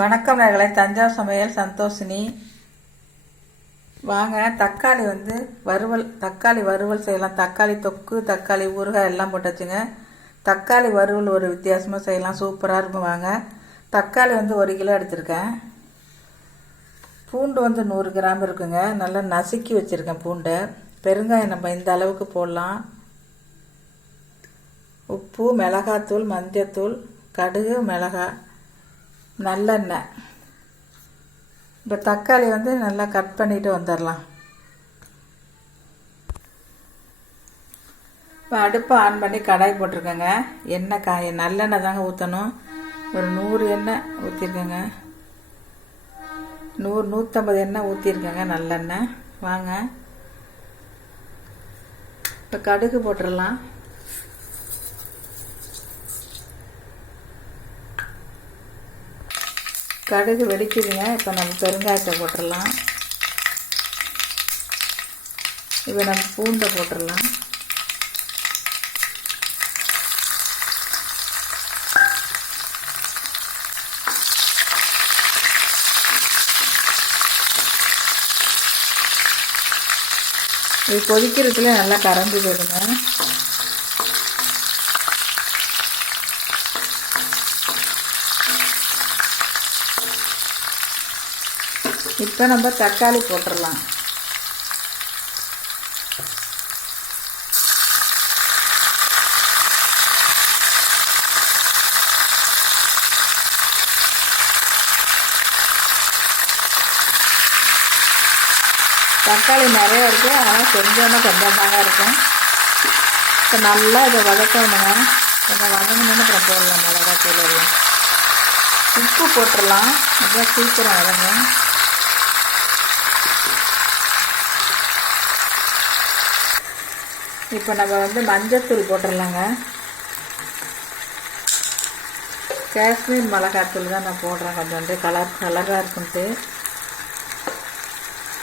வணக்கம் நேயர்களே, தஞ்சாவூர் சமையல் சந்தோஷினி. வாங்க, தக்காளி தக்காளி வறுவல் செய்யலாம். தக்காளி தொக்கு, தக்காளி ஊறுகாய் எல்லாம் போட்டாச்சுங்க. தக்காளி வறுவல் ஒரு வித்தியாசமாக செய்யலாம், சூப்பராக இருக்கும். வாங்க, தக்காளி 1 கிலோ எடுத்திருக்கேன். பூண்டு 100 கிராம் இருக்குங்க. நல்லா நசுக்கி வச்சுருக்கேன் பூண்டை. பெருங்காயம் நம்ம இந்த அளவுக்கு போடலாம். உப்பு, மிளகாத்தூள், மஞ்சத்தூள், கடுகு, மிளகாய், நல்லெண்ணெய். இப்போ தக்காளி நல்லா கட் பண்ணிட்டு வந்துடலாம். இப்போ அடுப்பை ஆன் பண்ணி கடாய் போட்டிருக்கேங்க. எண்ணெய் நல்லெண்ணெய் தாங்க ஊற்றணும். ஒரு 100 எண்ணெய் ஊற்றிருக்கேங்க. 150 எண்ணெய் ஊற்றிருக்கேங்க, நல்லெண்ணெய். வாங்க, இப்போ கடுகு போட்டுடலாம். கடுகு வெடிக்குதுங்க. இப்போ நம்ம பெருங்காயத்தை போட்டுடலாம். இப்போ நம்ம பூண்டை போட்டுடலாம். இது கொதிக்கிறதுல நல்லா கரைஞ்சி போயிடுங்க. இப்போ நம்ம தக்காளி போட்டுடலாம். தக்காளி நிறைய இருக்குது, ஆனால் கொஞ்சமாக இருக்கும். இப்போ நல்லா இதை வதக்கணுங்க. கொஞ்சம் வதங்கணுன்னு அப்புறம் போடலாம் மிளகாத்தூள் எல்லாம். உப்பு போட்டுடலாம், அப்புறம் சீக்கிரம் வதங்க. இப்போ நம்ம மஞ்சத்தூள் போட்டுடலாங்க. காஷ்மீர் மிளகாத்தூள் தான் நான் போடுறேன். கொஞ்சம் கலராக இருக்குன்ட்டு.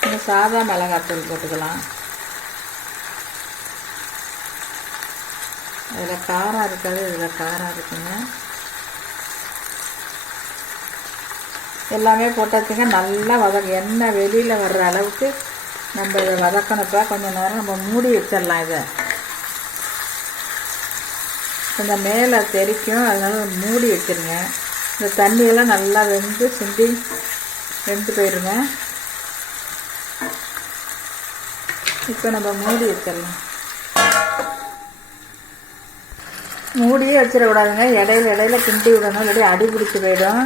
இன்னும் சாதா மிளகாத்தூள் போட்டுக்கலாம். அதில் காரம் இருக்காது, இதில் காரம் இருக்குங்க. எல்லாமே போட்டாச்சுங்க. நல்லா எண்ணெய் வெளியில் வர்ற அளவுக்கு நம்ம இதை வதக்கணுப்பா. கொஞ்சம் நேரம் நம்ம மூடி வச்சிடலாம். இதை கொஞ்சம் மேலே தெரிக்கும், அதனால மூடி வச்சுருங்க. இந்த தண்ணியெல்லாம் நல்லா வெந்து போயிடுங்க. இப்போ நம்ம மூடி வச்சிடலாம். மூடியே வச்சிடக்கூடாதுங்க, இடையில கிண்டி விடணும், இல்லாட்டி அடி பிடிச்சி போயிடும்.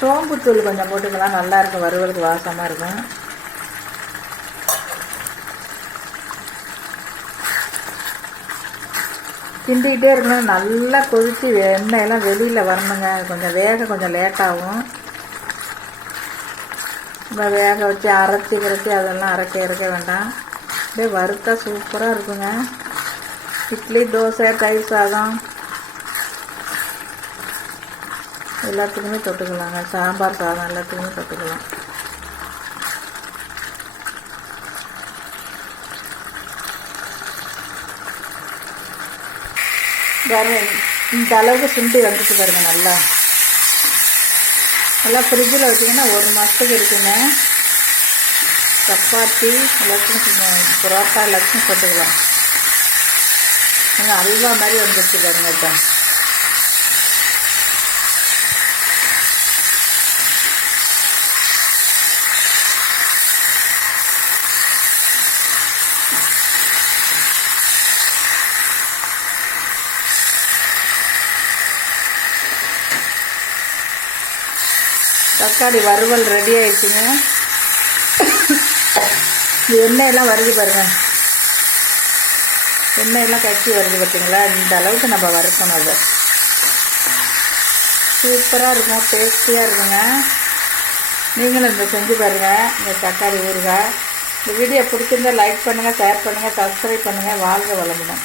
சோம்புத்தூள் கொஞ்சம் போட்டுக்கலாம், நல்லாயிருக்கும், வறுவலுக்கு வாசமாக இருக்கும். கிண்டிக்கிட்டே இருக்கணும். நல்லா கொதித்து எண்ணெயெல்லாம் வெளியில் வரணுங்க. கொஞ்சம் லேட்டாகும். நம்ம வேக வச்சு அரைச்சி அதெல்லாம் அரைக்க வேண்டாம். அப்படியே வறுத்தா சூப்பராக இருக்குங்க. இட்லி, தோசை, தயிர் சாதம் எல்லாத்துக்குமே தொட்டுக்கலாங்க. சாம்பார் சாதம் எல்லாத்துக்குமே தொட்டுக்கலாம். இந்த அளவுக்கு சுண்டி வந்துட்டு பாருங்க. நல்லா ஃப்ரிட்ஜில் வச்சிங்கன்னா 1 மாதத்துக்கு இருக்குங்க. சப்பாத்தி எல்லாத்துக்கும், புரோட்டா எல்லாத்துக்கும் போட்டுக்கலாம். கொஞ்சம் அல்வா மாதிரி வந்துடுச்சு பாருங்க. இப்போ தக்காளி வறுவல் ரெடி ஆயிடுச்சுங்க. இந்த எண்ணெயெல்லாம் வருது பாருங்க. எண்ணெயெல்லாம் கட்டி வருது பார்த்தீங்களா? இந்த அளவுக்கு நம்ம வறுக்கணும். அதை சூப்பராக இருக்கும், டேஸ்டியாக இருக்குங்க. நீங்களும் இந்த செஞ்சு பாருங்கள், இந்த தக்காளி ஊறுகாய். இந்த வீடியோ பிடிச்சிருந்தா லைக் பண்ணுங்கள், ஷேர் பண்ணுங்கள், சப்ஸ்கிரைப் பண்ணுங்கள். வாழ்க வளமுடன்.